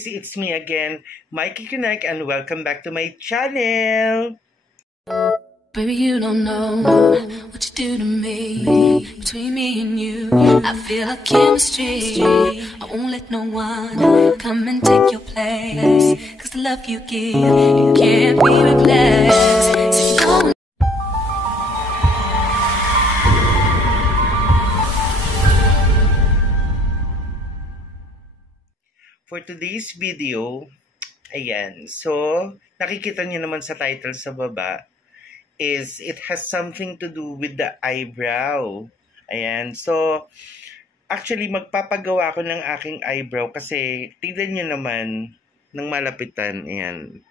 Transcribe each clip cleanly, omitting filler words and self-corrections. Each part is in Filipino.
guys, it's me again, Mikey Connect, and welcome back to my channel. Baby, you don't know what you do to me. Between me and you, I feel like chemistry. I won't let no one come and take your place. Cause the love you give, it can't be replaced. So you don't. For today's video, ayan, so nakikita niyo naman sa title sa baba, is it has something to do with the eyebrow. Ayan. So, actually, magpapagawa ako ng aking eyebrow kasi tignan nyo naman ng malapitan. Ayan.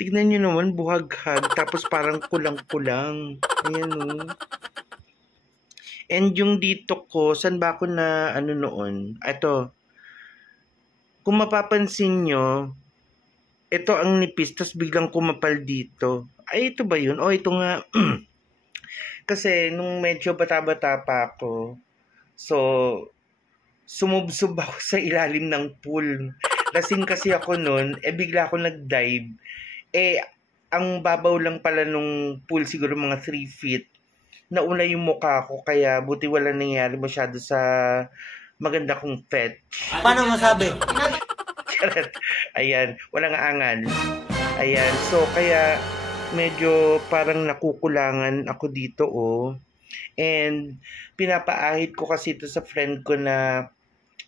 Tignan nyo naman, buhaghag. Tapos parang kulang-kulang. Ayan o. And yung dito ko, saan ba ako na ano noon? Ito. Kung mapapansin nyo, ito ang nipis, tapos biglang kumapal dito. Ay, ito ba yun? O, ito nga. Kasi, nung medyo bata-bata pa ako, so, sumubsob ako sa ilalim ng pool. Lasing kasi ako nun, bigla ako nag-dive. Ang babaw lang pala nung pool, siguro mga 3 feet. Nauna yung mukha ko, kaya buti wala nangyari masyado sa maganda kong fetch. Paano masabi? Ayan, walang angan. Ayan, so kaya medyo parang nakukulangan ako dito And pinapaahit ko kasi ito sa friend ko na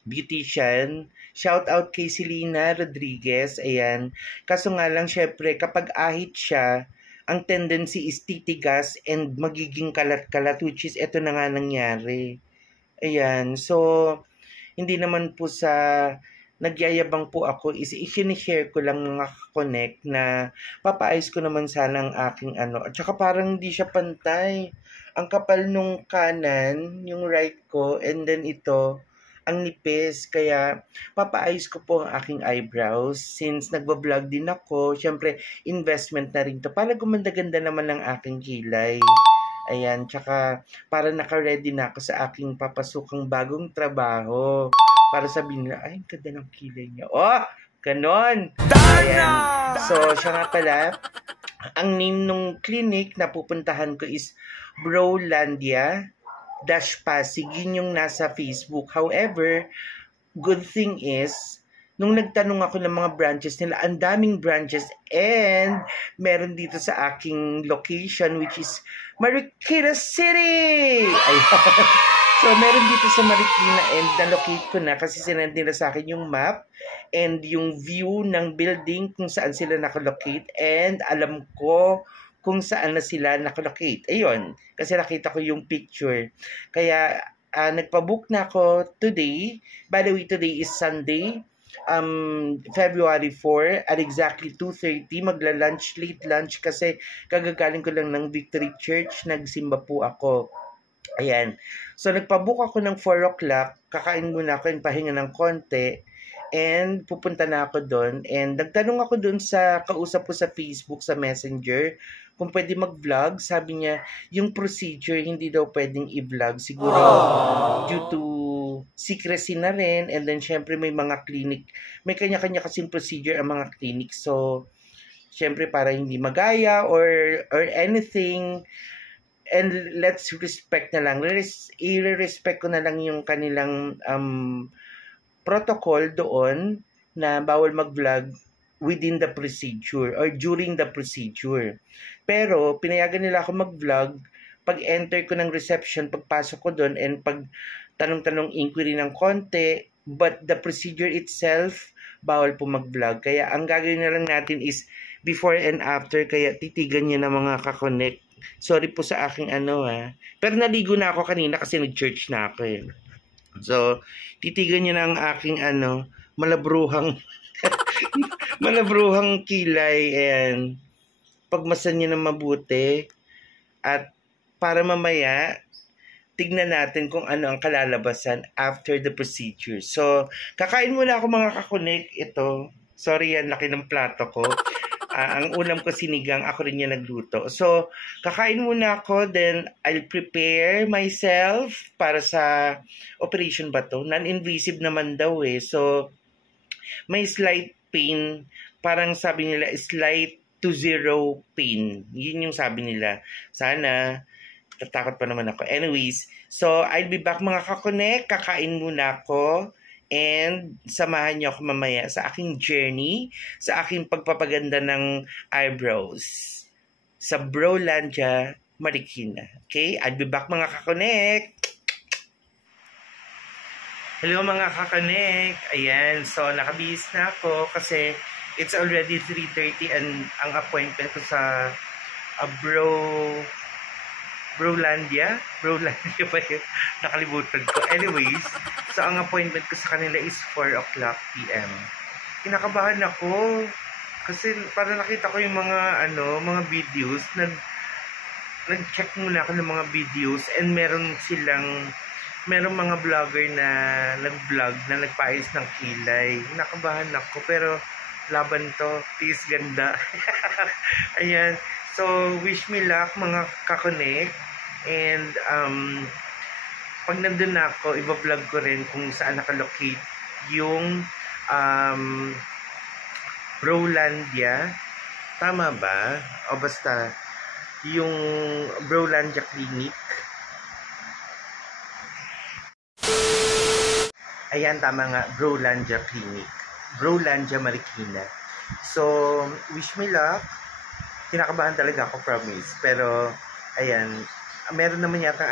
beautician. Shout out kay Selena Rodriguez. Ayan. Kaso nga lang syempre kapag ahit siya, ang tendency is titigas and magiging kalat-kalat, which is ito na nga nangyari. Ayan. So hindi naman po sa nagyayabang po ako, is i-share ko lang mga connect na papaayos ko naman sana ang aking ano. At saka parang hindi siya pantay. Ang kapal nung kanan, yung right ko, and then ito, ang nipis. Kaya papaayos ko po ang aking eyebrows. Since nagbablog din ako, syempre investment na rin to. Para gumanda-ganda naman ang aking kilay. Ayan, tsaka para naka-ready na ako sa aking papasukang bagong trabaho. Para sabihin nila, ay, ganda ng kilay niya. Oh, ganon. Ayan. So, siya nga pala, ang name nung clinic na pupuntahan ko is Browlandia Pasig. Yun yung nasa Facebook. However, good thing is, nung nagtanong ako ng mga branches nila, ang daming branches and meron dito sa aking location which is Marikina City! Ayan. So, meron dito sa Marikina and na-locate ko na kasi sinend nila sa akin yung map and yung view ng building kung saan sila nakalocate and alam ko kung saan na sila nakalocate. Ayun, kasi nakita ko yung picture. Kaya, nagpabook na ako today. By the way, today is Sunday, February 4 at exactly 2:30. Magla-lunch, late lunch kasi kagagaling ko lang ng Victory Church. Nagsimba po ako. Ayan. So, nagpabook ako ng 4 o'clock. Kakain muna ako and pahinga ng konti. And pupunta na ako doon. And nagtanong ako doon sa kausap ko sa Facebook, sa Messenger, kung pwede mag-vlog. Sabi niya, yung procedure hindi daw pwedeng i-vlog. Siguro due to secrecy na rin. And then, syempre, may mga clinic. May kanya-kanya kasing procedure ang mga clinic. So, syempre, para hindi magaya or anything. And let's respect na lang. I-respect ko na lang yung kanilang protocol doon na bawal mag-vlog within the procedure or during the procedure. Pero, pinayagan nila ako mag-vlog pag enter ko ng reception, pagpasok ko doon, and pag tanong-tanong inquiry ng konti, but the procedure itself, bawal po mag-vlog. Kaya, ang gagawin na lang natin is before and after, kaya titigan nyo na mga kakonect. Sorry po sa aking Pero naligo na ako kanina kasi nag-church na ako eh. So, titigan nyo na ang aking malabruhang malabruhang kilay. Ayan. Pagmasan nyo na mabuti. At para mamaya, tignan natin kung ano ang kalalabasan after the procedure. So, kakain muna ako mga kakunik. Ito. Sorry yan, laki ng plato ko. Ang ulam ko sinigang, ako rin yung nagluto. So, kakain muna ako, then I'll prepare myself para sa operation ba to? Non-invasive naman daw eh. So, may slight pain. Parang sabi nila, slight to zero pain. Yun yung sabi nila. Sana, tatakot pa naman ako. Anyways, so I'll be back mga kakonek. Kakain muna ako. And samahan niyo ako mamaya sa aking journey, sa aking pagpapaganda ng eyebrows sa Brolandia, Marikina. Okay? I'll be back mga kakonek. Hello mga kakanek. Ayan, so nakabihis na ako kasi it's already 3:30 and ang appointment ko sa Brolandia pa yun. Nakalimutan ko. Anyways, so ang appointment ko sa kanila is 4 o'clock p.m. Kinakabahan ako kasi para nakita ko yung mga videos, nag-check muna ako ng mga videos and merong mga vlogger na nag-vlog na nagpaayos ng kilay. Nakabahan ako pero laban to, please ganda. Ayan. So, wish me luck mga kakonek. And, pag nandun na ako, iba-vlog ko rin kung saan nakalocate yung Brolandia. Tama ba? O basta, yung Brolandia Clinic. Ayan, tama nga, Brolandia Clinic. Brolandia, Marikina. So, wish me luck. Kinakabahan talaga ako, promise. Pero, ayan, meron naman yata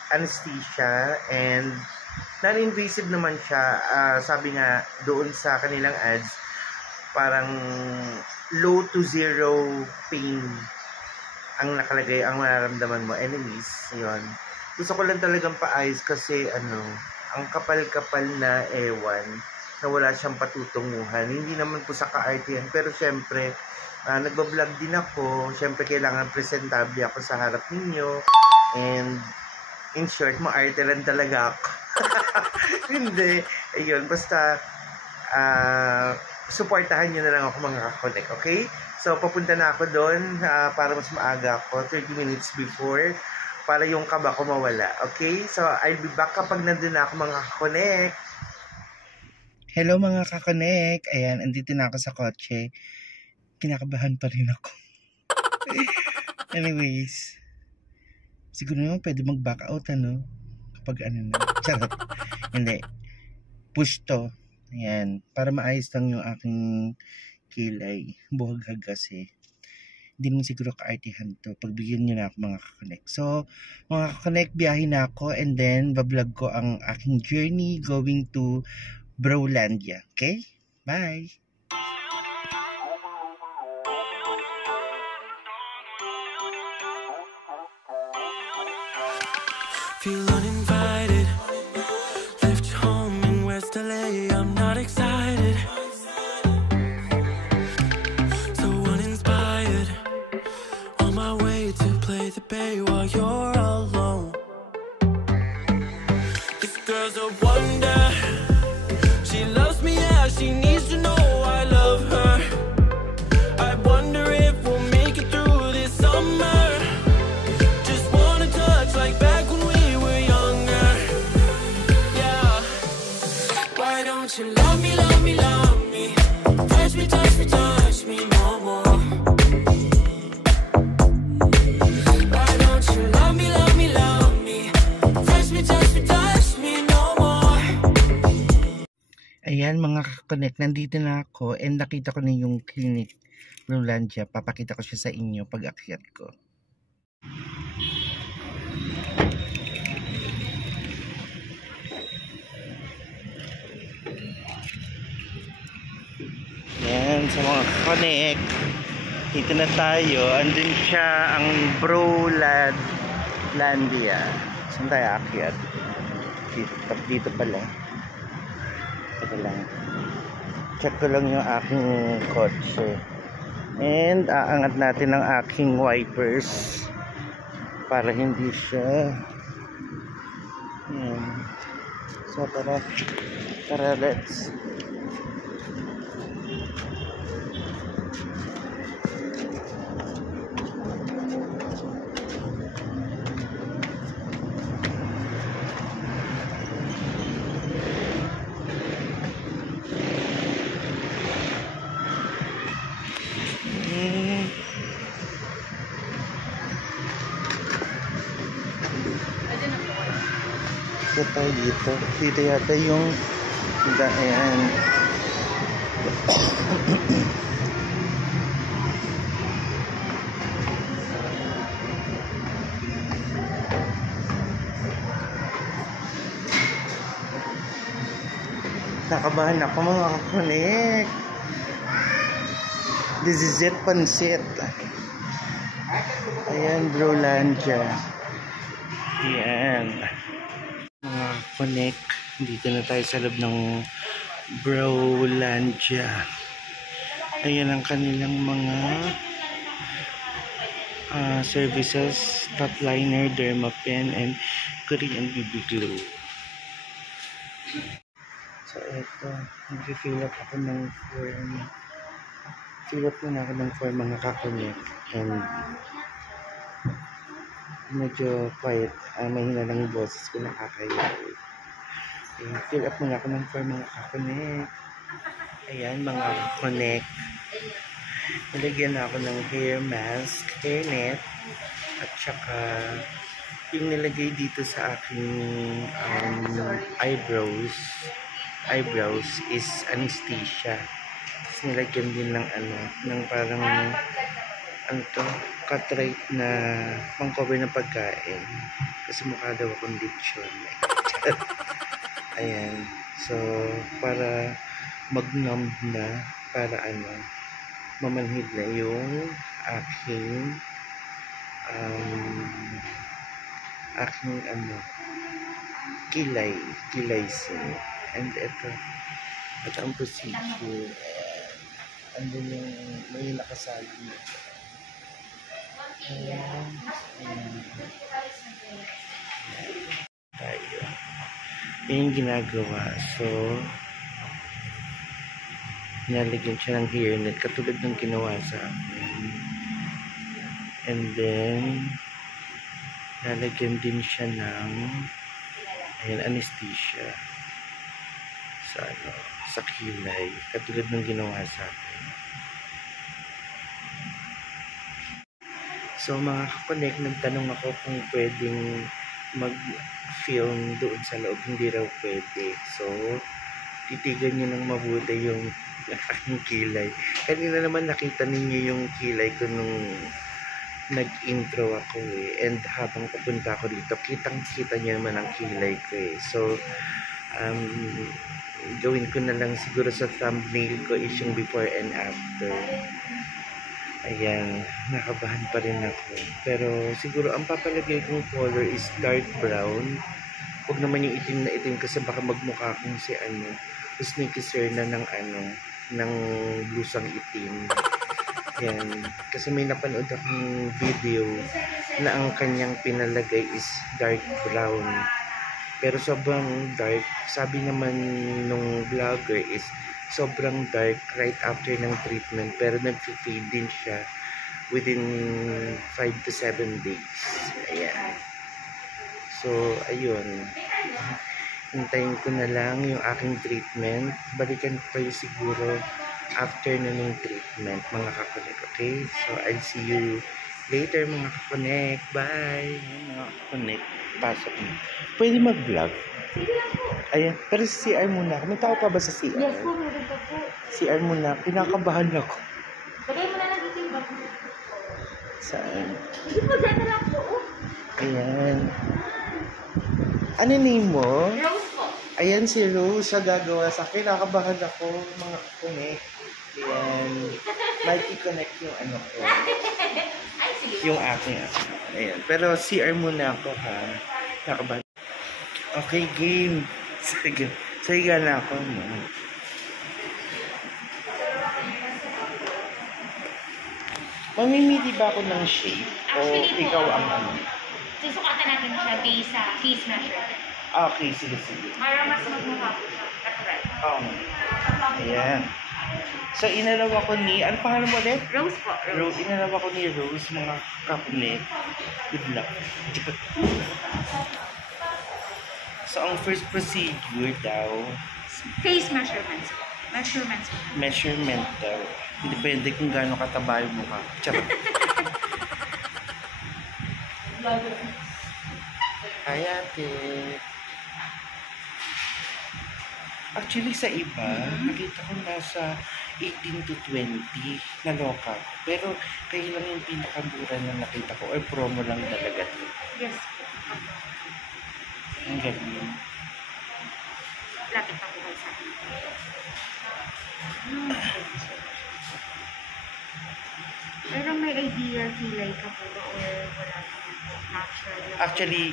anesthesia and non-invasive naman siya. Sabi nga doon sa kanilang ads, parang low to zero pain ang nakalagay, ang mararamdaman mo. Anyways, yun. Gusto ko lang talagang paayos kasi ang kapal-kapal na ewan na wala siyang patutunguhan. Hindi naman po sa ka-arte yan. Pero syempre, nagbablog din ako. Syempre, kailangan presentable ako sa harap ninyo. And, in short, ma-arte lang talaga ako. Hindi. Ayun, basta, supportahan nyo na lang ako mga kakonek, okay? So, papunta na ako doon para mas maaga ako, 30 minutes before, para yung kaba ko mawala, okay? So, I'll be back kapag nandun na ako mga kakonek. Hello mga kakonek. Ayan, andito na ako sa kotse. Kinakabahan pa rin ako. Anyways, siguro naman pwede mag-back out, kapag na. Charot. Hindi. Push to. Ayan. Para maayos lang yung aking kilay. Buhaghag kasi. Hindi naman siguro ka-artihan to. Pagbigyan nyo na ako mga kakonek. So, mga kakonek, biyahe na ako and then bablog ko ang aking journey going to Brolandia. Okay? Bye! Feel uninvited. Left home in West LA. I'm not excited. So uninspired. On my way to play the bay while you're alone. This girl's a wonder. She loves me, yeah, she needs to know I love her. I wonder if we'll make it through this summer. Just wanna touch like back when we were younger. Yeah. Why don't you love me, love me, love me? Touch me, touch me, touch me no more. Why don't you love me, love me, love me? Touch me, touch me, touch me no more. Ayan mga kakonek, nandito na ako and nakita ko na yung clinic Brolandia. Papakita ko siya sa inyo pag akyat ko. Ayan sa mga kakonek, dito na tayo. Andun siya, ang Brolandia. Saan tayo akyat? Dito pala. Teka lang. Check ko lang yung aking kotse. And aangat natin ang aking wipers para hindi siya. Ayan. So tara let's. ikot tayo dito. Dito yata yung ayan. Nakabahan ako mga connect. This is it, pansit. Ayan, Brolandia. Ayan. Mga connect. Dito na tayo sa loob ng Brolandia. Ayan ang kanilang mga services. Top liner, Dermapen, and Korean BB glue. So, eto. Nag-fill up ako ng form. Fill up muna ako ng form mga kakonect. And medyo quiet. Mahina lang yung boses ko, nakakaya. Fill up muna ako ng form mga kakonect. Ayan, mga kakonect. Nalagyan na ako ng hair mask, hairnet, at saka yung nilagay dito sa aking eyebrows is anesthesia. Tapos nilagyan din ng ng parang cutrite na pang-cover ng pagkain. Kasi mukha daw akong lechon. Ayan. So, para mag-numb na, para mamanhid na yung aking kilay sin. And ito ang procedure. Andun yung may nakasali na. Ayan. Tayo. Yan yung ginagawa. So, nalagyan siya ng hairnet katulad ng ginawa sa akin. And then, nalagyan din siya ng anesthesia sa kilay katulad ng ginawa sa akin. So mga kakonect, nagtanong ako kung pwedeng mag-film doon sa loob. Hindi raw pwede. So titigan nyo ng mabuti yung aking kilay. Kanina naman nakita ninyo yung kilay ko nung nag-intro ako and habang papunta ako dito, kitang-kita nyo naman ang kilay ko So gawin ko na lang siguro sa thumbnail ko is yung before and after. Ayan, nakabahan pa rin ako. Pero siguro ang papalagay kong color is dark brown. Huwag naman yung itim na itim kasi baka magmukha akong si Sneaky Sir na ng blusang itim. Yan. Kasi may napanood akong video na ang kanyang pinalagay is dark brown. Pero sobrang dark. Sabi naman nung vlogger is sobrang dark right after ng treatment. Pero nag-fade din siya within 5 to 7 days. Ayan. So, ayun. Hintayin ko na lang yung aking treatment. Balikan ko kayo siguro after na ng treatment, mga kakonect. Okay? So, I'll see you later, mga kakonect. Bye! Mga kakonect. Pasok mo. Pwede mag-vlog? Ayan. Pero sa CR muna. May tao pa ba sa CR? Yes po, meron pa po. CR muna. Pinakabahan ako. Lagay mo na lang dito yung bag mo. Saan? Hindi po, dyan na lang po. Ayan. Ano name mo? Rose po. Ayan si Rose. Siya gagawa sa akin. Nakakabahan ako, mga kakonect. Ayan. Might i-connect yung ko. Ay, sige. Yung aking Ayan. Pero CR muna ako, ha? Nakabahan. Okay, game. Sige. Sige na ako, mo. Mamimili ba ako ng shape? Actually, O ikaw ang susukatan natin siya based sa face measurement. Okay, sige. Para mas magmukha po siya. Natural. Ayan. So, inalaw ako ni... Ano pangalan mo ulit? Rose po. Rose. Inalaw ako ni Rose, mga kapunet. Good luck. So, ang first procedure daw, Face measurements. measurement daw. Depende kung gaano kataba yung mukha. Charot. Hi, ate. Actually, sa iba, nakita ko nasa 18 to 20 na loka. Pero kayo lang yung pinakamura na nakita ko or promo lang talaga to. Yes. Ang galing. Lapit na po kayo sa akin. Pero may idea, kilay ka po ba or wala naman po? Natural lang po? Actually,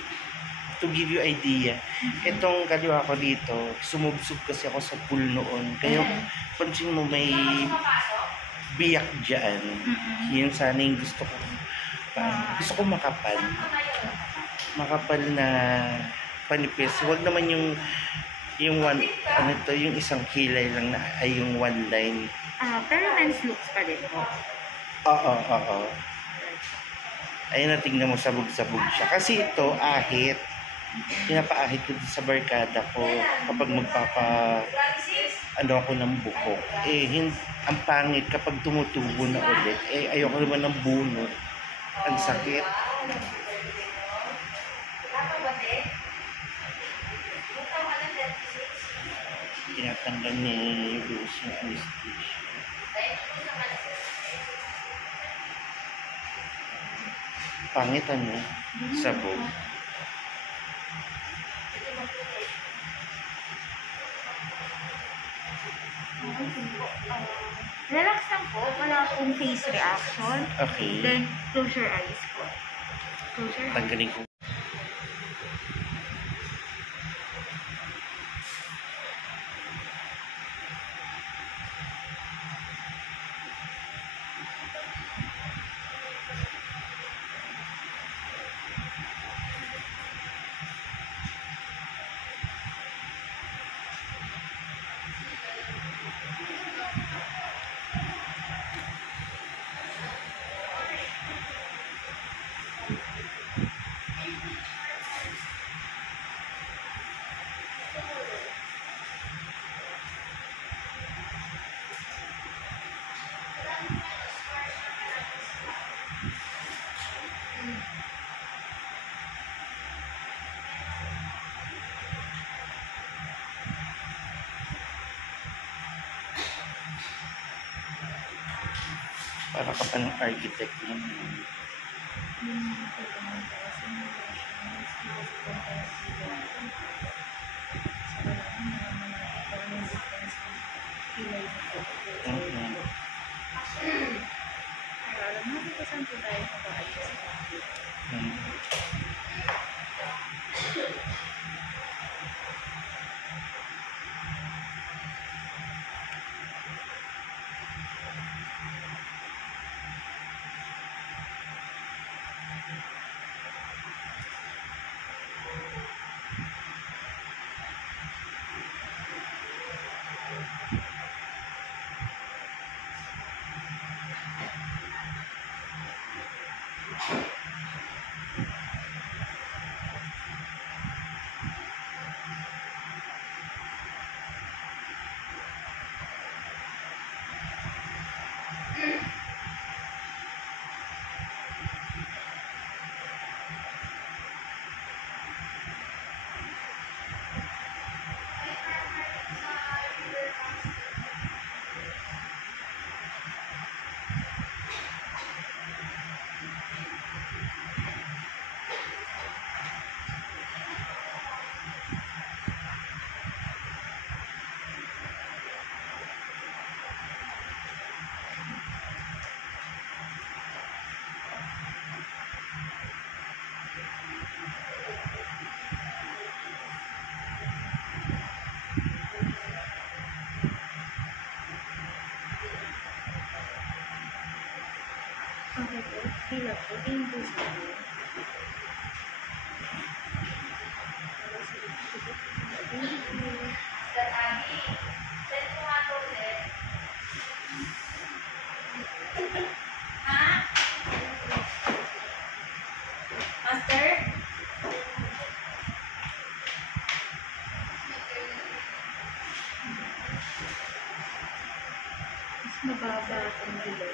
to give you idea, itong kaliwa ko dito, sumubsub kasi ako sa pool noon. Kaya pansin mo may biyak dyan. Yun sana yung gusto ko. Gusto ko makapal. Makapal na panipis. Huwag naman yung one, ano to, yung isang kilay lang na, ay yung one line. Pero men's looks pa din po. Oo. Ayun na, tingnan mo, sabog-sabog siya. Kasi ito, ahit. Pinapaahit ko din sa barkada ko kapag ano ako ng buhok. Ang pangit kapag tumutubo na ulit. Ayoko naman ng bunot. Ang sakit. Tinatanggal niya yung dose ng anesthesia. Pangit ano? Sabog. Relax lang po. Wala pong face reaction. Okay. Then, close your eyes po. Close your eyes. Tanggalin ko. Para ka pa ng architect lang. Okay po. Hilap po. Tingin po sa akin. Mas mababa ang hilap.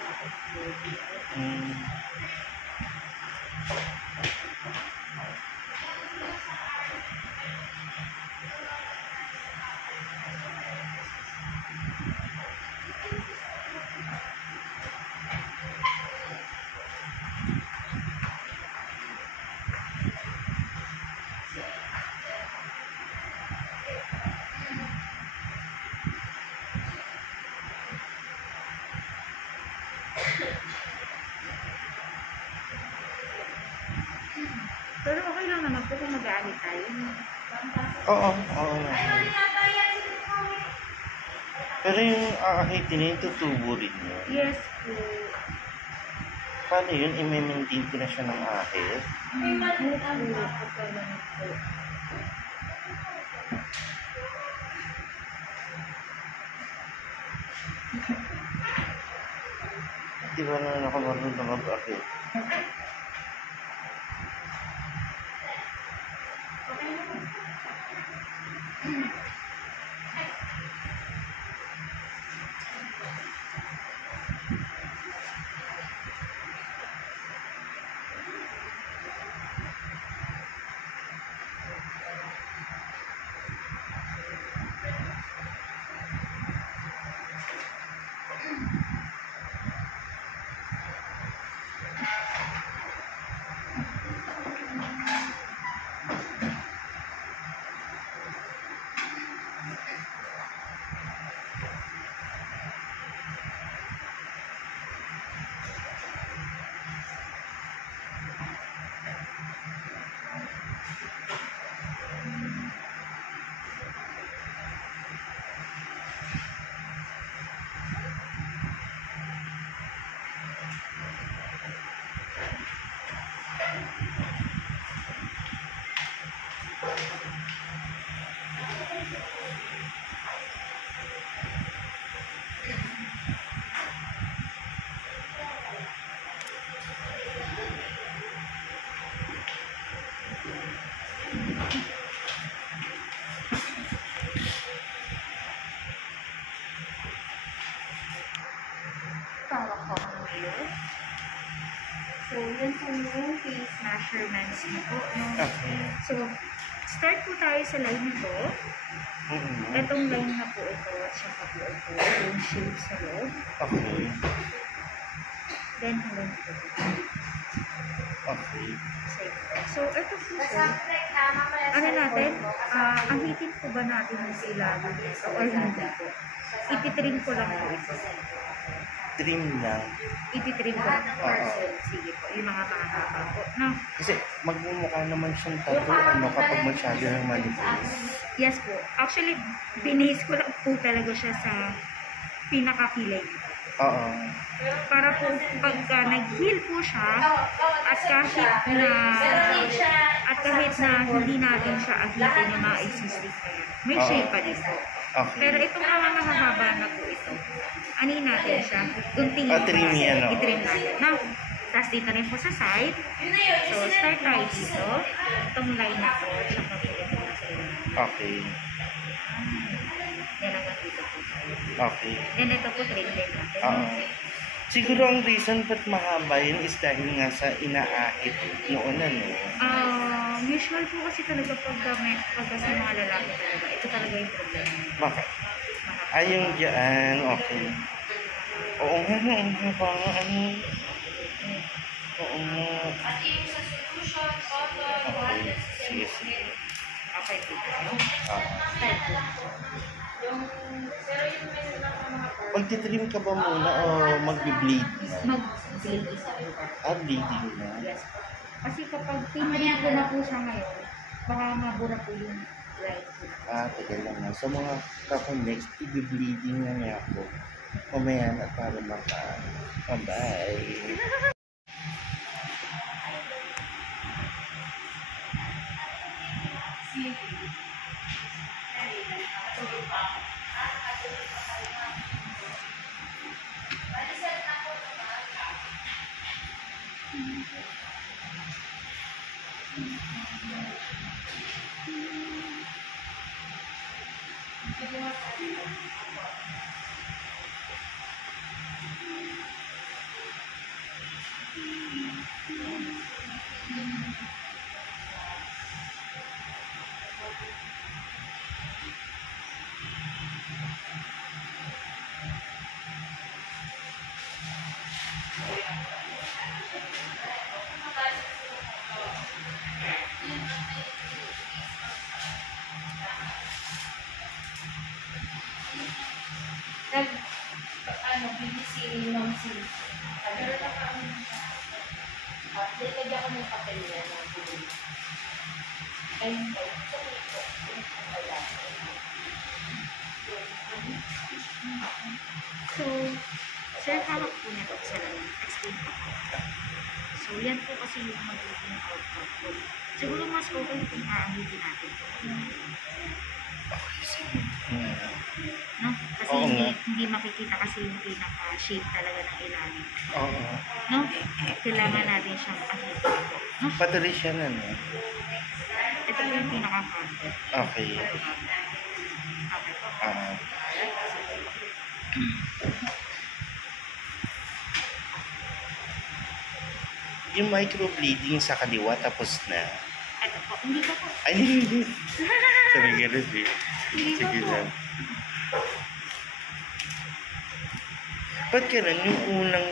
Pero okay lang naman po kung mag-aali tayo. Oo. Pero yung aahitin yung tutubo rin yun. Yes po. Paano yun? I-maintain ko na siya ng ahit? Di ba naman ako marunong mag-ahit? Tawag ko ang mayor. So, yun po yung face measurements niyo po. No? Okay. So, start po tayo sa line nito. Itong line na po ito at saka po ito. Yung shape sa loob. Okay. Then, hanggang dito. Okay. So, ito po po. Ano natin? Ahitin po ba natin yung sa ilalim nito or hindi po? Ititrim ko lang po ito. Trim lang. Ititrim ko lang po. Sige po. Yung mga mahaba po. No? Kasi magmumukha naman siyang tattoo kapag masyado ng manipis. Yes po. Actually, binase ko lang po talaga siya sa pinaka-kilay. Oo. Para po pagka nag-heal po siya at kahit na hindi natin siya ahitin na ma-existing na yan. May shape pa din po. Okay. Pero itong mga mahahaba na po ito, anin natin siya, unting trim yan, no? i-trim natin. No? Tapos dito rin po sa side. So, start tayo dito. Itong line na po, tsaka po ito na trim. Okay. Yan hanggang dito po. Okay. Then ito po, trim din natin. Oo. Siguro ang reason ba't mahaba yun is dahil nga sa inaahit noon ano. Usual po kasi talaga pagka sa mga lalaki talaga, ito talaga yung problema. Bakit? Yung dyan, okay. Oo nga, ang haba nga, ano. Oo nga. Okay, sige. Okay po. Okay. Start po. Magtitrim ka ba muna o magbi-bleed na? Mag-bleed isa po. Bleeding na? Yes po. Kasi kapag tinrim ko na po siya ngayon, baka mabura po yung right po. Tagal lang na. So mga next, i-bleeding na niya ako. Mamaya na para bye. So, sir, hawak po niya ito sa lalim. Explain po. So, yan po kasi yung magiging outcome po. Siguro mas okay kung aahitin natin po. Okay, sige. No? Kasi Oo nga. hindi makikita kasi yung pinaka-shape talaga ng ilalim. Oo. No? Kailangan natin siyang ahitin po. No? Patuloy siya na, no? Ito po yung pinaka-counter. Okay. Okay po. Yung microbleeding sa kaliwa tapos na. Ito po. Hindi pa po. Ay, hindi. Sabi ganun eh. Hindi pa Sige po. lang. Ba't ganun? Yung unang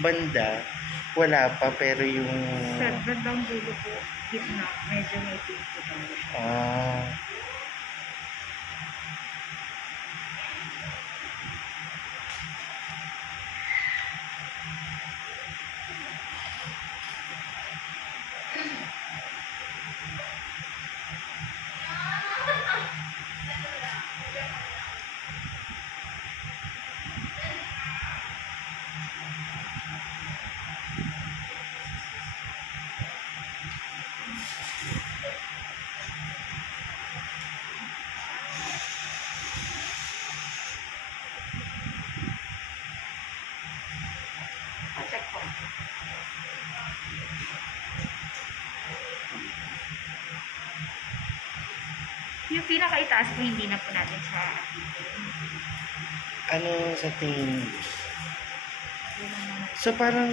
banda, wala pa, pero yung... Sir, bandang dulo po, gitna, medyo may pink po tayo. Ah, Check po. Yung pinakaitaas po, hindi na po natin sa ano sa tingin? So parang,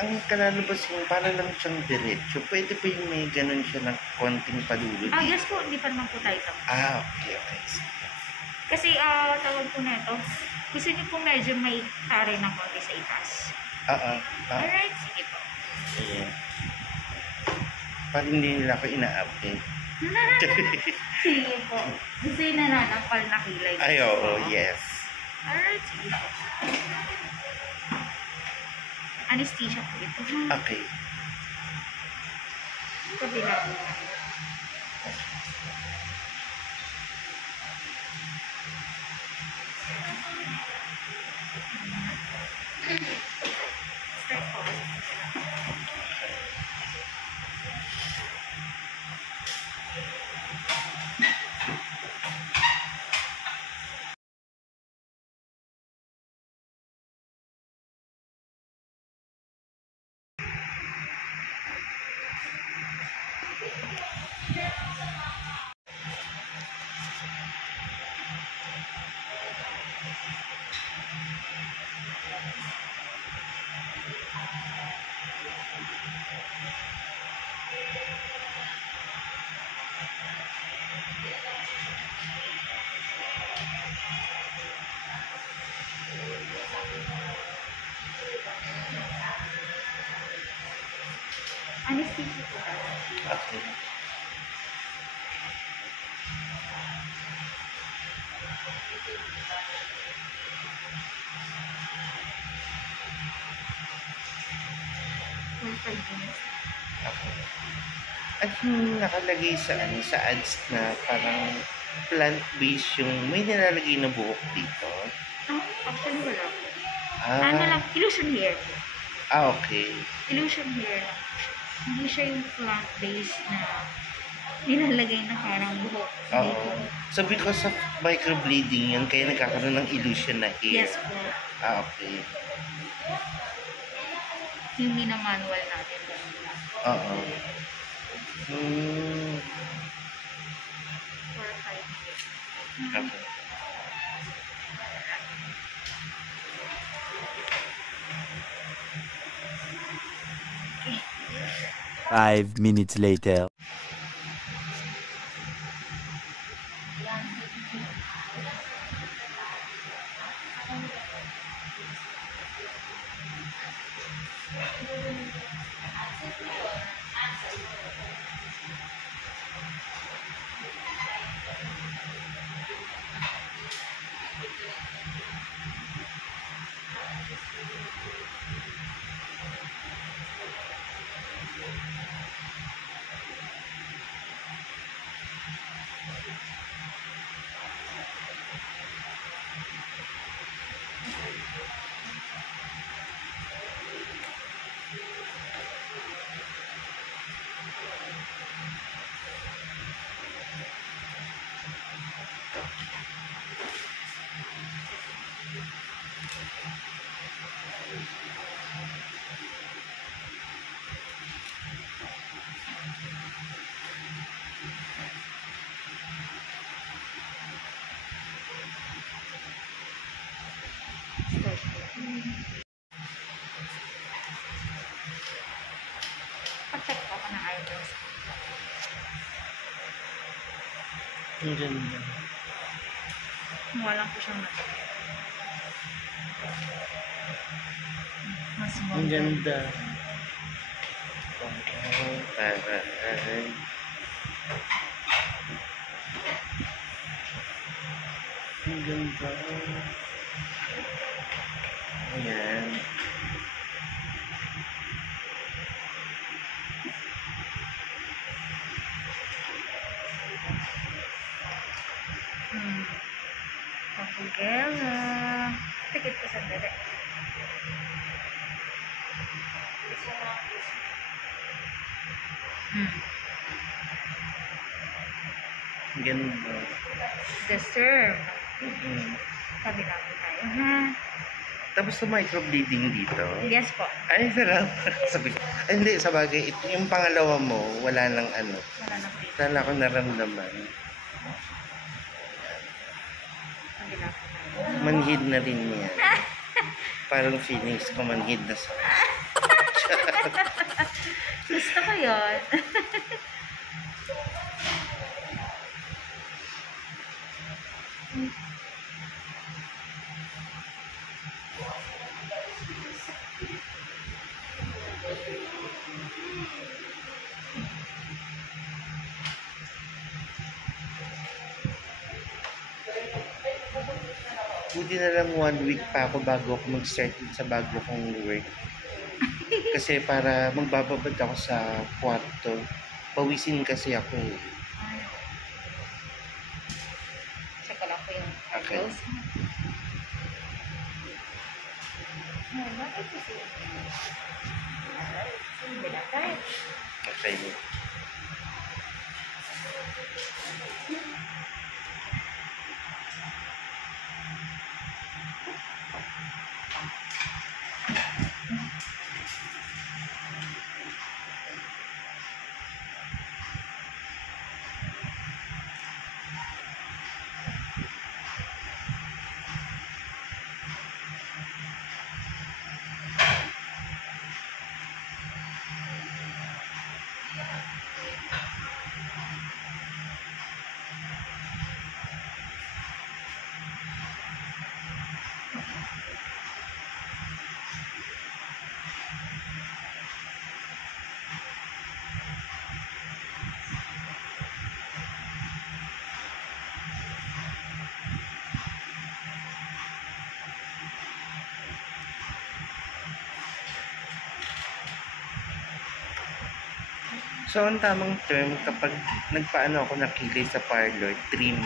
ang kalalabas yung parang lang siyang diretso. Pwede pa yung may ganun siya ng konting padulo. yes po, hindi pa naman po tayo tapos. Okay, okay. Sige. Kasi, tawag po na ito, gusto niyo po medyo may tare ng konti sa itaas. Alright, sige po. Ayan. Parang hindi nila ako ina-update. Sige po. Gusto yung nananakal na kilay. Ay, oo, yes. Alright, sige po. Anesthesia po ito. Okay. Kabila po. Start po. Anesthesia po tayo. Okay. For 5 minutes. Okay. At yung nakalagay sa sa ads na parang plant-based yung may nilalagay na buhok dito. Actually wala po. Ah, Ano lang, illusion hair po. Okay. Illusion hair lang po siya. Hindi siya yung plant-based na nilalagay na parang buhok. Oo. So because of microbleeding yun, kaya nagkakaroon ng illusion na hair. Yes po. Okay. Yung minamanual natin. Oo. Hmm. For 5 minutes. Okay. Five minutes later. Ang ganda. Mukha lang po siyang mata. Mas Ang maganda. ganda. Oh, taray. Ang ganda. Ayan. Kapugela. Tikit ko sandali. Ang ganda. Deserve. Mm-mm. Sabi natin tayo, ha? Tapos sa microbleeding dito. Yes po. Ay, sarap. Sabi, ay, hindi, sa bagay, yung pangalawa mo, wala nang ano. Wala na po. Wala akong naramdaman. Sabi natin tayo. Manhid na rin yan. Parang feelings ko manhid na sa... Gusto ko yun. Buti na lang 1 week pa ako bago ako mag-start sa bago kong work. Kasi para magbababad ako sa kwarto. Pawisin kasi ako eh. Check ko lang po yung Okay. close. Bakit kasi? Hindi na tayo. Okay. So, ang tamang term kapag nagpaano ako nakilay sa parlor, trim.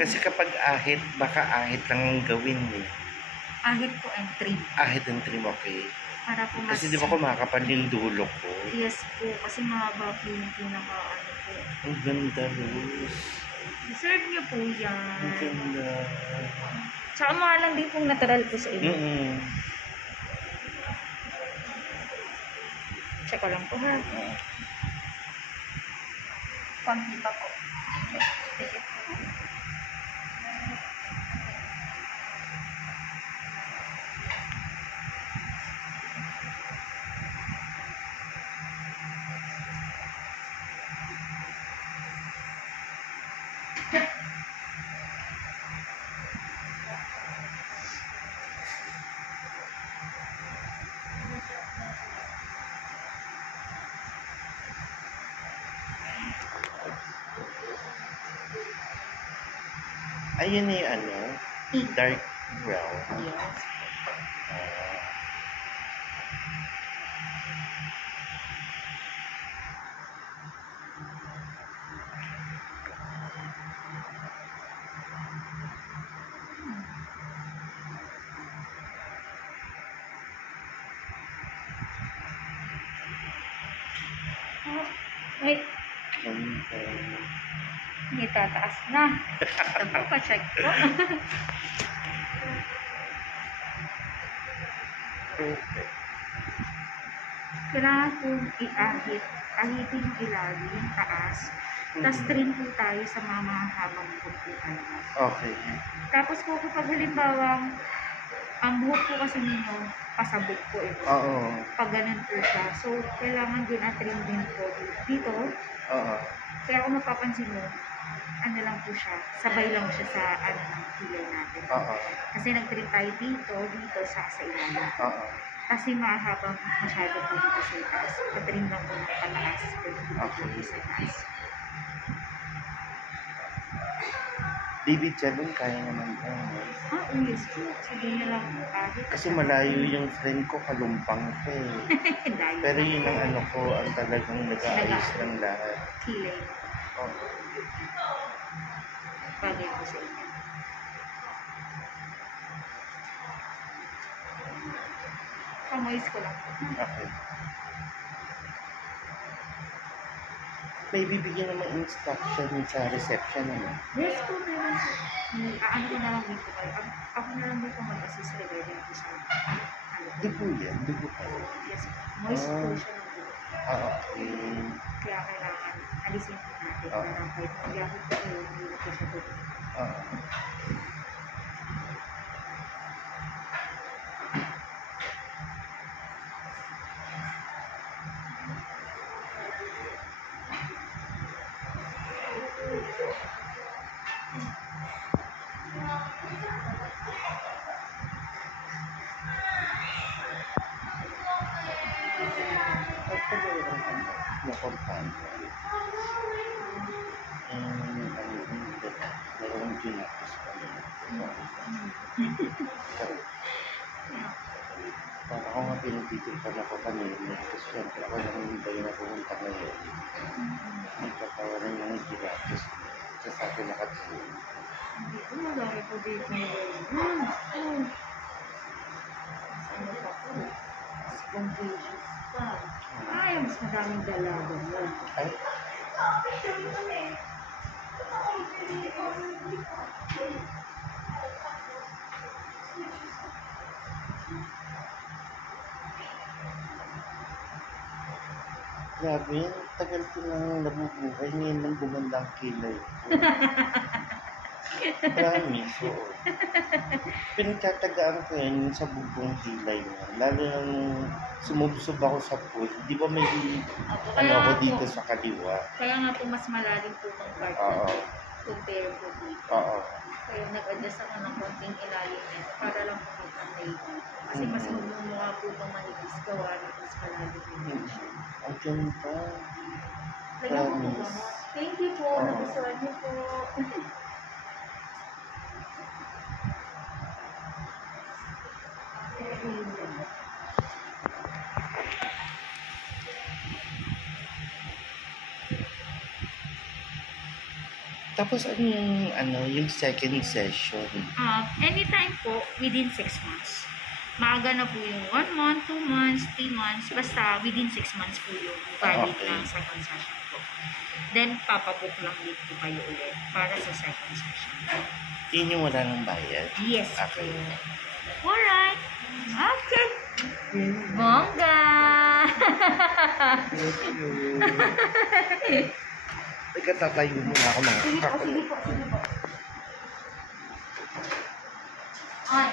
Kasi kapag ahit, baka ahit lang ang gawin eh. Ahit po and trim. Ahit and trim, okay. Para po mas... Kasi di ba kumakapal yung dulo ko? Yes po. Kasi mahaba po yung pinaka ano po. Ang ganda, Rose. Deserve niyo po Ang yan. ganda. Tsaka mahal lang din pong natural po sa inyo. Mm-mm. Check ko lang po ha. Konti pa po. Ayun na yung ano, dark brown. Yes. Oh, wait. Hindi tataas na. Ito po, pa-check po. Perfect. Kailangan pong i-ahit. Ahitin yung ilalim, taas. Tapos trim po tayo sa mga mahahabang pupuan. Okay. Tapos po kapag halimbawa Ang buhok po kasi ninyo, pasabog po eh. Oo. Pag ganun po siya. So, kailangan din trim din po dito. Oo. Kaya kung mapapansin mo, ano lang po siya, sabay lang siya sa ano ng kilay natin. Oo. Kasi nag-trim tayo dito sa ilalim. Oo. Kasi mahabang masyado po dito sa itaas. Patrim lang po ng pataas. Pero dito po sa itaas. David 7, kaya naman ko. Yes po. Sige na lang po kahit. Kasi malayo yung friend ko, kalumpang ko eh. Layo. Pero yun ang ano ko, ang talagang nag-aayos ng lahat. Kilay. Oo. Bagay po sa inyo. Pamoys ko lang po. Okay. May bibigyan naman instruction sa reception naman. Yes po, meron po. Ano ko na lang dito kayo. Ako na lang dito mag-assist regarding po sa Dugo yan, dugo pa. Yes po. Moist po siya ng dugo. Okay. Kaya kailangan alisin po natin. Oo. Parang kahit magyakot po kayo, hindi na po siya dugo. Para ako nga pinagtitipan ako kanina kasi syempre ako lang yung bayo na pumunta ngayon. Nagkatawaran ng giratos sa akin nakatulog. Hindi po, madami po dito. Ano pa po? Spontaneous pa. Ay, mas madaming dalaga mo. Ay, grabe yan. Tagal ko nang nabubuhay. Ngayon lang gumanda ang kilay ko. Promise, oo. Pinagtatagaan ko yan sa bubong kilay mo. Lalo nang sumubsob ako sa pool. Di ba may ano ako dito sa kaliwa? Kaya nga po mas malalim po itong part Oo. compare po dito. Oo. Kaya nag-adjust ako ng konting ilalim nito para lang po mag-antay dito. Kasi mas magmumukha po itong manipis gawa na mas malalim din siya. Ang ganda. Lagyan ko po Promise. ba? Thank you po. Oo. Nagustuhan niyo po. Tapos yung second session? Anytime po, within 6 months. Maaga na po yung 1 month, 2 months, 3 months, basta within 6 months po yung valid Okay. ng second session po. Then, papabook lang din po kayo ulit para sa second session. Yun yung wala ng bayad? Yes Okay. po. Alright. Okay. Bongga! Thank you. Teka, tatayo muna ako mga Sige po, sige po, sige po. Ay.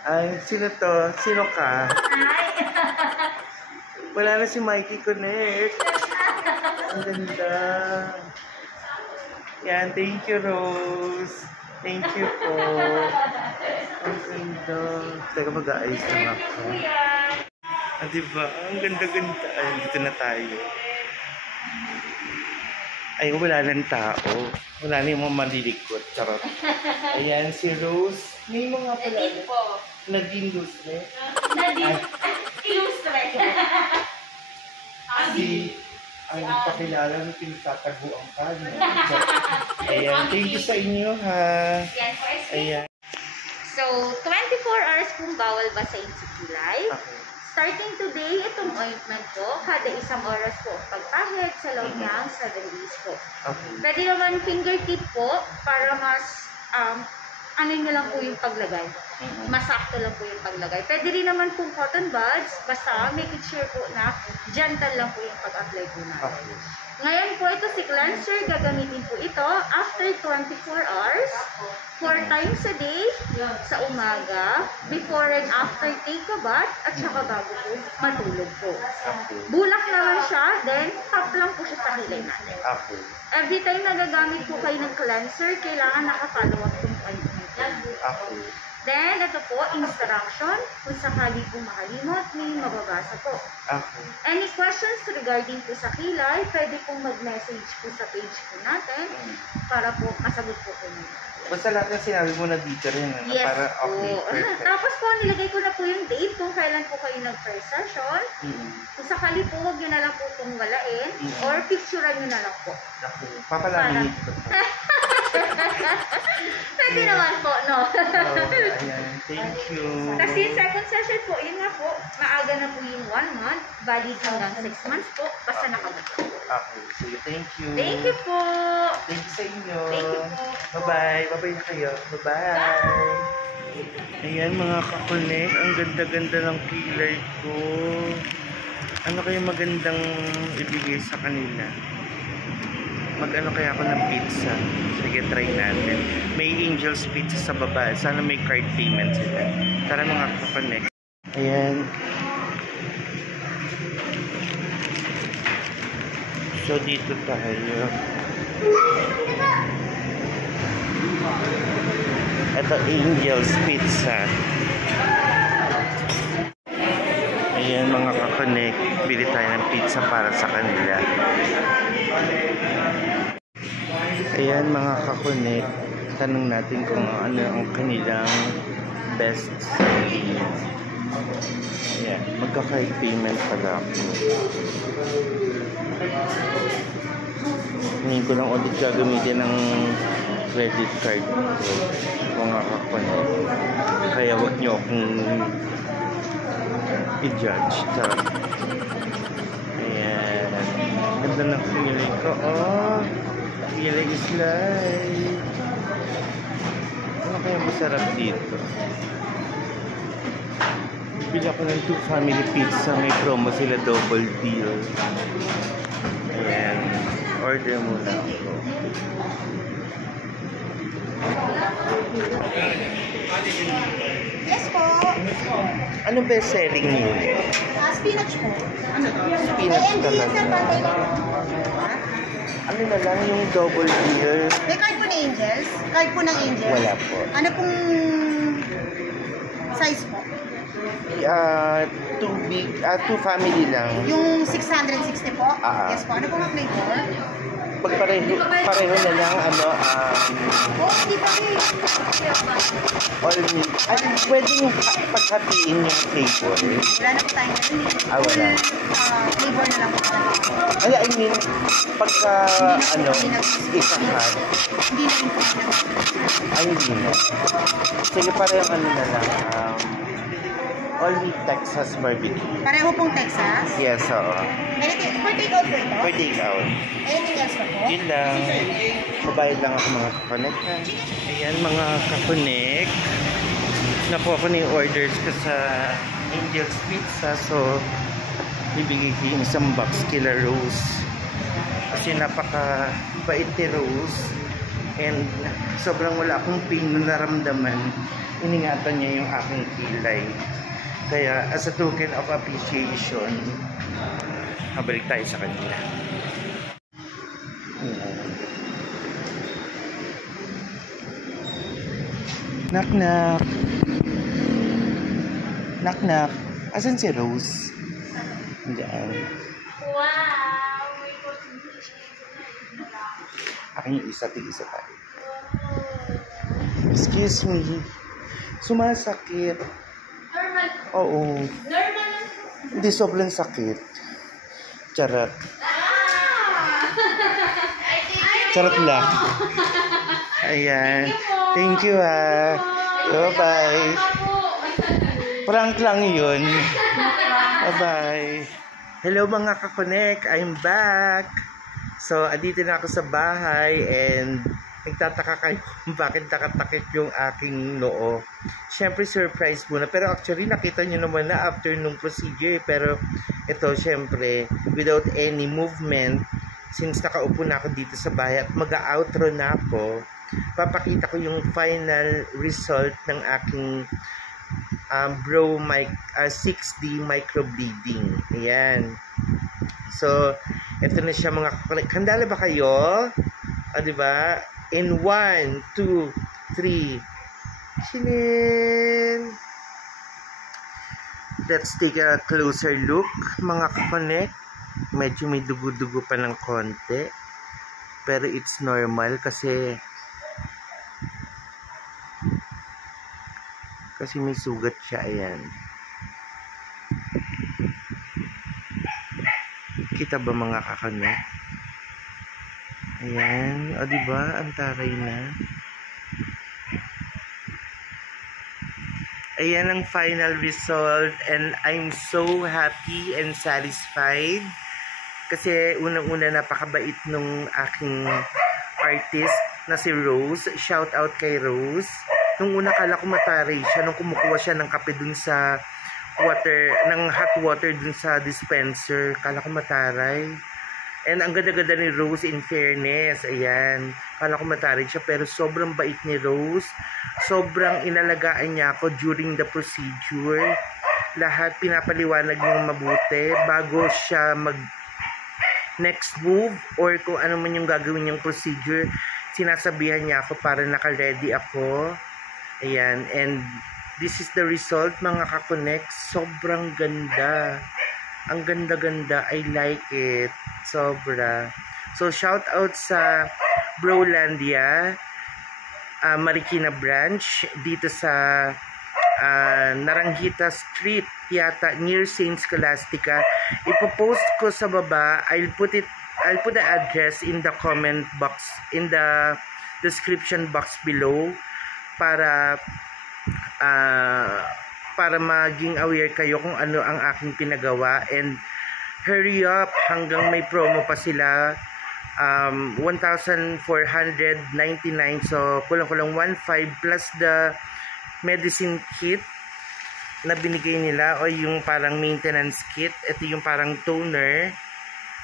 Ay, sino to? Sino ka? Ay. Wala na si Mikey Connect. Ang ganda. Yan, thank you, Rose. Thank you po. Ang ganda. Teka, mag-aayos na ako. Diba? Ang ganda-ganda. Ay, dito na tayo. Ay, wala ng tao. Wala na yung mga malilikot. Charot. Ayan, si Rose. May mga pala. Nadine po. Nadine Lustre. Nadine. Ilustre. Si, ang pakilala ng pinagtataguan ka. No? Ayan, thank you sa inyo, ha. Yan po. Ayan. So, 24 hours pong bawal basahin si Kilay. Okay. Starting today, itong ointment po, kada isang oras po ang pagpahid sa loob ng 7 days po. Okay. Pwede naman fingertip po para mas ano nyo lang po yung paglagay. Masakto lang po yung paglagay. Pwede rin naman pong cotton buds, basta make it sure po na gentle lang po yung pag-apply po natin. Ngayon po ito si cleanser, gagamitin po ito after 24 hours, 4 times a day, sa umaga, before and after take a bath, at saka bago po matulog po. Bulak naman siya, then tap lang po siya sa kilay natin. Every time na gagamit po kayo ng cleanser, kailangan naka-follow up po kayo. Then, ito po, instruction. Kung sakali po makalimot, may mababasa po. Any questions regarding po sa kilay, pwede pong mag-message po sa page po natin para po masagot po po nyo. Basta lahat na sinabi mo na dito rin. Yes para po. Tapos po, nilagay ko na po yung date kung kailan po kayo nag-first session. Kung sakali po, huwag nyo na lang po itong walain or picturean nyo na lang po. Papalamin ito. Pwede naman po, no? Ayan. Thank you. Kasi yung second session po, yun nga po, maaga na po yung 1 month, valid hanggang 6 months po, basta nakabato. Okay. Sige, thank you. Thank you po. Thank you sa inyo. Thank you po. Bye-bye. Bye-bye na kayo. Bye-bye. Ayan mga kakunik, ang ganda-ganda ng kilay ko. Ano kayo magandang ibigay sa kanila? Mag-ano kaya ako ng pizza? Sige, try natin. May Angel's Pizza sa baba. Sana may card payment sila. Tara mga kakunik. Ayan. So, dito tayo. Ito, Angel's Pizza. Ayan mga kakonek, bili tayo ng pizza para sa kanila. Ayan mga kakonek, tanong natin kung ano ang kanilang best selling. Ayan, magka-card payment pala ako. Ngayon ko lang ulit gagamitin ng credit card ko, mga kakonek. Kaya huwag nyo akong i-judge. Ayan. Ganda ng feeling ko. Oh, feeling is life. Ano kaya masarap dito? Bili ako ng 2 family pizza. May promo sila, double deal. Ayan. Order muna ako. Yes po. Ano best selling niyo? Spinach po. Spinach Sir, talaga. pantay na. Ano na lang yung double deal? May card po ng Angels? Card po ng Angels? Wala po. Ano pong size po? 2 family lang. Yung 660 po? Yes po. Ano pong flavor? Pag pareho na lang, Hindi pa rin. all milk. Ano, pwedeng paghatiin yung flavor. Wala na po tayong ganun. Wala. Flavor na lang po. Ay, I mean, pagka, ikakat. Hindi na rin po. Ay, hindi na. Sige, parang na lang, only Texas barbecue. Pareho pong Texas? Yes, oo. Anything, for take out po ito? For take out. Anything else pa po? Yun lang. Mabayad lang ako mga kakonek. Ayan mga kakonek. Nakuha ko na yung orders ko sa Angel's Pizza. So, bibigay ko yung isang box kila Rose. Kasi napaka-bait ni Rose. And sobrang wala akong pain na naramdaman. Iningatan niya yung aking kilay. Kaya as a token of appreciation, mabalik tayo sa kanila. Knock knock. Knock knock. Asan si Rose? Diyan. Wow! Aking isa, tig-isa tayo. Excuse me. Sumasakit. Normal. Oo. Normal lang. Hindi, sobrang sakit. Charot. Charot lang. Ayan. Thank you ha. Bye-bye. Prank lang yun. Bye-bye. Hello mga kakonek. I'm back. So, andito na ako sa bahay and nagtataka kayo kung bakit nakatakip yung aking noo. Siyempre, surprise muna. Pero actually, nakita nyo naman na after nung procedure. Pero ito, siyempre, without any movement, since nakaupo na ako dito sa bahay at mag-outro na ako, papakita ko yung final result ng aking brow 6D microbleeding. Ayan. So, ito na siya mga kakonek. Handala ba kayo? Diba? In 1, 2, 3. Shinin! Let's take a closer look, mga kakonek. Medyo may dugo-dugo pa ng konti. Pero it's normal kasi may sugat siya. Ayan. Kita ba mga kakonek? Ayan. O diba? Ang taray na. Ayan ang final result. And I'm so happy and satisfied. Kasi unang-una napakabait nung aking artist na si Rose. Shout out kay Rose. Nung una kala ko mataray siya nung kumukuha siya ng kape dun sa water, ng hot water dun sa dispenser. Kala ko mataray. And ang ganda-ganda ni Rose, in fairness. Ayan. Kala ko mataray siya pero sobrang bait ni Rose. Sobrang inalagaan niya ako during the procedure. Lahat pinapaliwanag niyang mabuti bago siya mag next move or kung ano man yung gagawin niyang procedure. Sinasabihan niya ako para naka-ready ako. Ayan, and this is the result mga kakonek. Sobrang ganda. Ang ganda-ganda. I like it. Sobra. So, shout out sa Browlandia, Marikina branch, dito sa Naranjita Street, yata, near St. Scholastica. Ipopost ko sa baba. I'll put the address in the comment box, in the description box below, para maging aware kayo kung ano ang aking pinagawa. And hurry up, hanggang may promo pa sila. 1,499, so kulang-kulang 1,500 plus the medicine kit na binigay nila, o yung parang maintenance kit. Ito yung parang toner,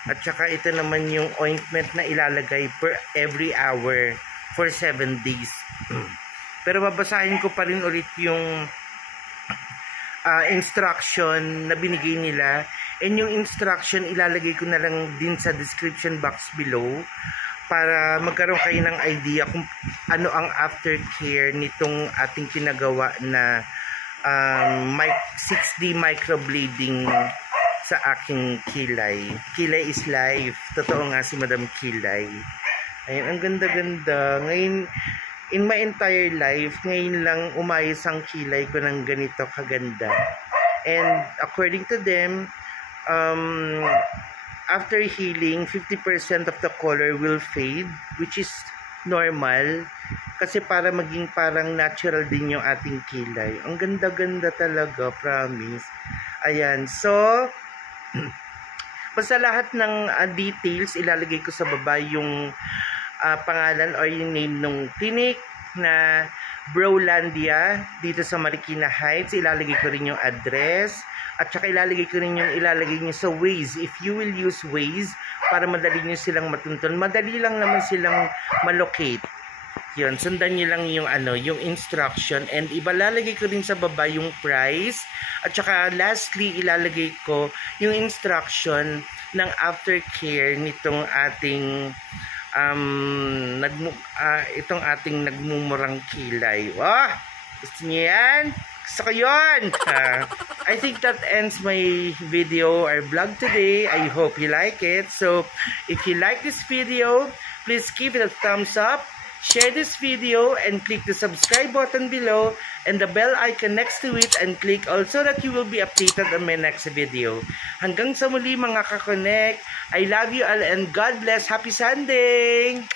at saka ito naman yung ointment na ilalagay per every hour for 7 days. Pero babasahin ko pa rin ulit yung instruction na binigay nila. And yung instruction ilalagay ko na lang din sa description box below para magkaroon kayo ng idea kung ano ang aftercare nitong ating pinagawa na 6D microbleeding sa aking kilay. Kilay is life. Totoo nga si Madam Kilay. Ayun, ang ganda-ganda. Ngayon, in my entire life, ngayon lang umayos ang kilay ko ng ganito kaganda. And according to them, after healing, 50% of the color will fade, which is normal. Kasi para maging parang natural din yung ating kilay. Ang ganda-ganda talaga, promise. Ayan, so basta lahat ng details ilalagay ko sa baba, yung pangalan or yung name ng clinic na Browlandia dito sa Marikina Heights. Ilalagay ko rin yung address, at saka ilalagay ko rin yung ilalagay nyo sa Waze. If you will use Waze, para madali nyo silang matuntun. Madali lang naman silang malocate. Yun, sundan nyo lang yung yung instruction, and ibalalagay ko rin sa baba yung price, at saka lastly ilalagay ko yung instruction ng aftercare nitong ating itong ating nagmumurang kilay. Gusto niyo yan? Gusto ko yun! I think that ends my video or vlog today. I hope you like it. So, if you like this video, please give it a thumbs up, share this video, and click the subscribe button below and the bell icon next to it, and click also that you will be updated on my next video. Hanggang sa muli mga kakonek, I love you all and God bless. Happy Sunday!